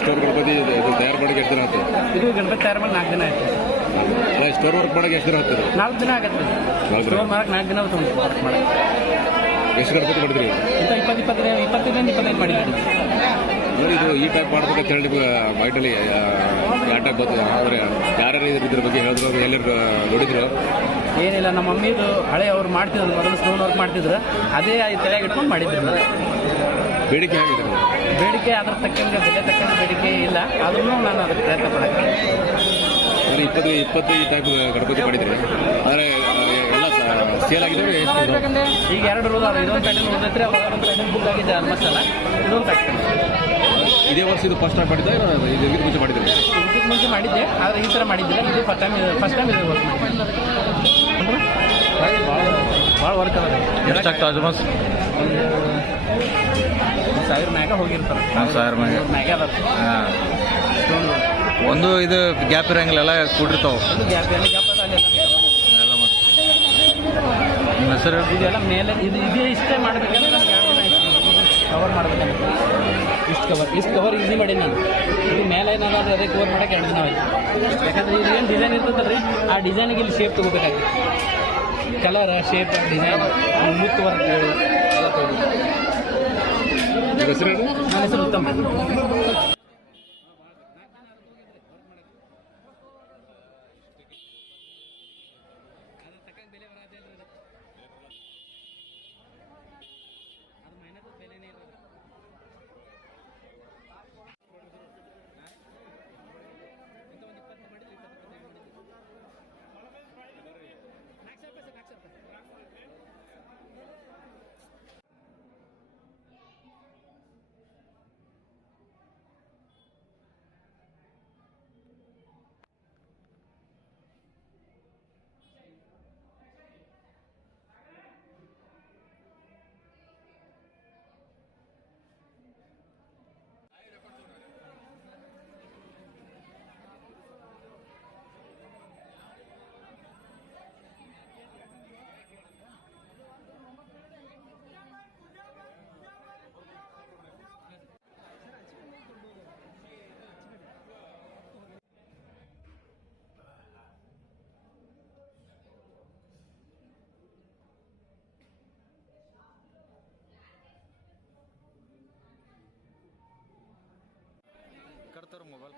Store Ganapati ಇದು ತಯಾರು ಮಾಡೋಕೆ ಎಷ್ಟು ದಿನ ಆಯ್ತು? ಇದು ಗಣಪತಿ ತಯಾರು ಮಾಡಿ 4 ದಿನ ಆಯ್ತು. ಅಲ್ಲ, ಸ್ಟೋರ್ ವರ್ಕ್ ಮಾಡೋಕೆ ಎಷ್ಟು ದಿನ ಆಗ್ತದೆ? 4 ದಿನ ಆಗತ್ತೆ. ಸ್ಟೋರ್ ಮಾಡಕ್ಕೆ 4 ದಿನ ಆಗುತ್ತೆ ವರ್ಕ್ ಮಾಡಕ್ಕೆ. ಎಷ್ಟು ಗಣಪತಿ ಮಾಡಿದ್ರಿ? ಇಂಥ 25 ಮಾಡಿದ್ವಿ. ನೋಡಿ, ಇದು ಈ ಟೈಪ್ ಮಾಡ್ಬೇಕಂತ ಹೇಳಿ ನಿಮ್ಗೆ ಮೈಂಡಲ್ಲಿ ಯಾವ ಟೈಪ್ ಬರ್ತದೆ? ಅಂದರೆ ಯಾರ್ಯಾರು ಇದ್ರ ಬಗ್ಗೆ ಹೇಳಿದ್ರು, ಎಲ್ಲರೂ ನೋಡಿದ್ರು? ಏನಿಲ್ಲ, ನಮ್ಮ ಮಮ್ಮಿದು ಹಳೆ ಅವ್ರು ಮಾಡ್ತಿದ್ರು, ಮೊದಲು ಸ್ಟೋನ್ ವರ್ಕ್ ಮಾಡ್ತಿದ್ರು, ಅದೇ ತಲೆಯಾಗಿ ಇಟ್ಕೊಂಡು ಮಾಡಿದ್ರು. ಬೇಡಿಕೆ ಹೇಗಿದೆ? ಬೇಡಿಕೆ ಅದ್ರ ತಕ್ಕಂಗೆ ಬೆಲೆ ತಕ್ಕಂಗೆ ಬೇಡಿಕೆ ಇಲ್ಲ, ಆದ್ರೂ ನಾನು ಅದಕ್ಕೆ ಪ್ರಯತ್ನ ಪಡಕ್ಕೆ. 20 ಟೈಪ್ ಗಣಪತಿ ಮಾಡಿದ್ರಿ, ಆದರೆ ಎಲ್ಲ ಸೇಲ್ ಆಗಿದ್ರೆ ಈಗ 2 ರೋಡ್ ಅದ. ಇದೊಂದು ಪ್ಯಾಟರ್ನ್ ಓದೈತ್ರಿ, ಅವಾಗ ಒಂದು ಪ್ಯಾಟರ್ನ್ ಬುಕ್ ಆಗಿದೆ ಆಲ್ಮೋಸ್ಟ್ ಅಲ್ಲ. ಇದೊಂದು ಪ್ಯಾಟರ್ನ್ ಇದೇ ವರ್ಷ ಇದು ಫಸ್ಟ್ ಟೈಮ್ ಮಾಡಿದ್ದೆ, ಇದಕ್ಕಿಂತ ಮುಂಚೆ ಮಾಡಿದ್ರಿ? ಇದಕ್ಕಿಂತ ಮುಂಚೆ ಮಾಡಿದ್ದೆ, ಆದರೆ ಈ ಥರ ಮಾಡಿದ್ದಿಲ್ಲ. ಇದು ಫಸ್ಟ್ ಟೈಮ್ ಇದು ವರ್ಕ್ ಮಾಡಿದ್ದೆ. ಭಾಳ ವರ್ಕ್ ಅದ. ಎಷ್ಟಾಗ್ತದೆ ಅಜ್ಮಾಸ್? 1000 ಮ್ಯಾಗ ಹೋಗಿರ್ತಾರೆ. 1000 ಮ್ಯಾಗ ಅದ. ಸ್ಟೋನ್ ಒಂದು ಇದು ಗ್ಯಾಪ್ ಇರಂಗಿಲ್ಲ, ಎಲ್ಲ ಕೂಡಿರ್ತಾವೆ. ಒಂದು ಗ್ಯಾಪ್ ಅದ. ಎಲ್ಲ ಮತ್ತೆ ನಿಮ್ಮ ಹೆಸರು? ಇದೆಲ್ಲ ಮೇಲೆ ಇದೇ ಇಷ್ಟೇ ಮಾಡಬೇಕಂದ್ರೆ ನಮ್ಗೆ 2 ದಿನ ಆಯ್ತು ಕವರ್ ಮಾಡ್ಬೇಕಂತ. ಇಷ್ಟು ಕವರ್ ಈಸಿ ಮಾಡಿ ನಾನು. ಇದು ಮೇಲೆ ಏನಾದ್ರೆ ಅದೇ ಕವರ್ ಮಾಡೋಕೆ 2 ದಿನ ಆಯ್ತು. ಯಾಕಂದ್ರೆ ಇದು ಏನು ಡಿಸೈನ್ ಇರ್ತದಲ್ರಿ, ಆ ಡಿಸೈನಿಗೆ ಇಲ್ಲಿ ಶೇಪ್ ತೊಗೋಬೇಕಾಗಿತ್ತು. ಕಲರ್, ಶೇಪ್, ಡಿಸೈನ್, ಮುತ್ತು ವರ್ಕ್ಗಳು ಎಲ್ಲ ತೊಗೋಬೇಕು. ನನ್ನ ಹೆಸರು ಉತ್ತಮ. करतो मोबाईल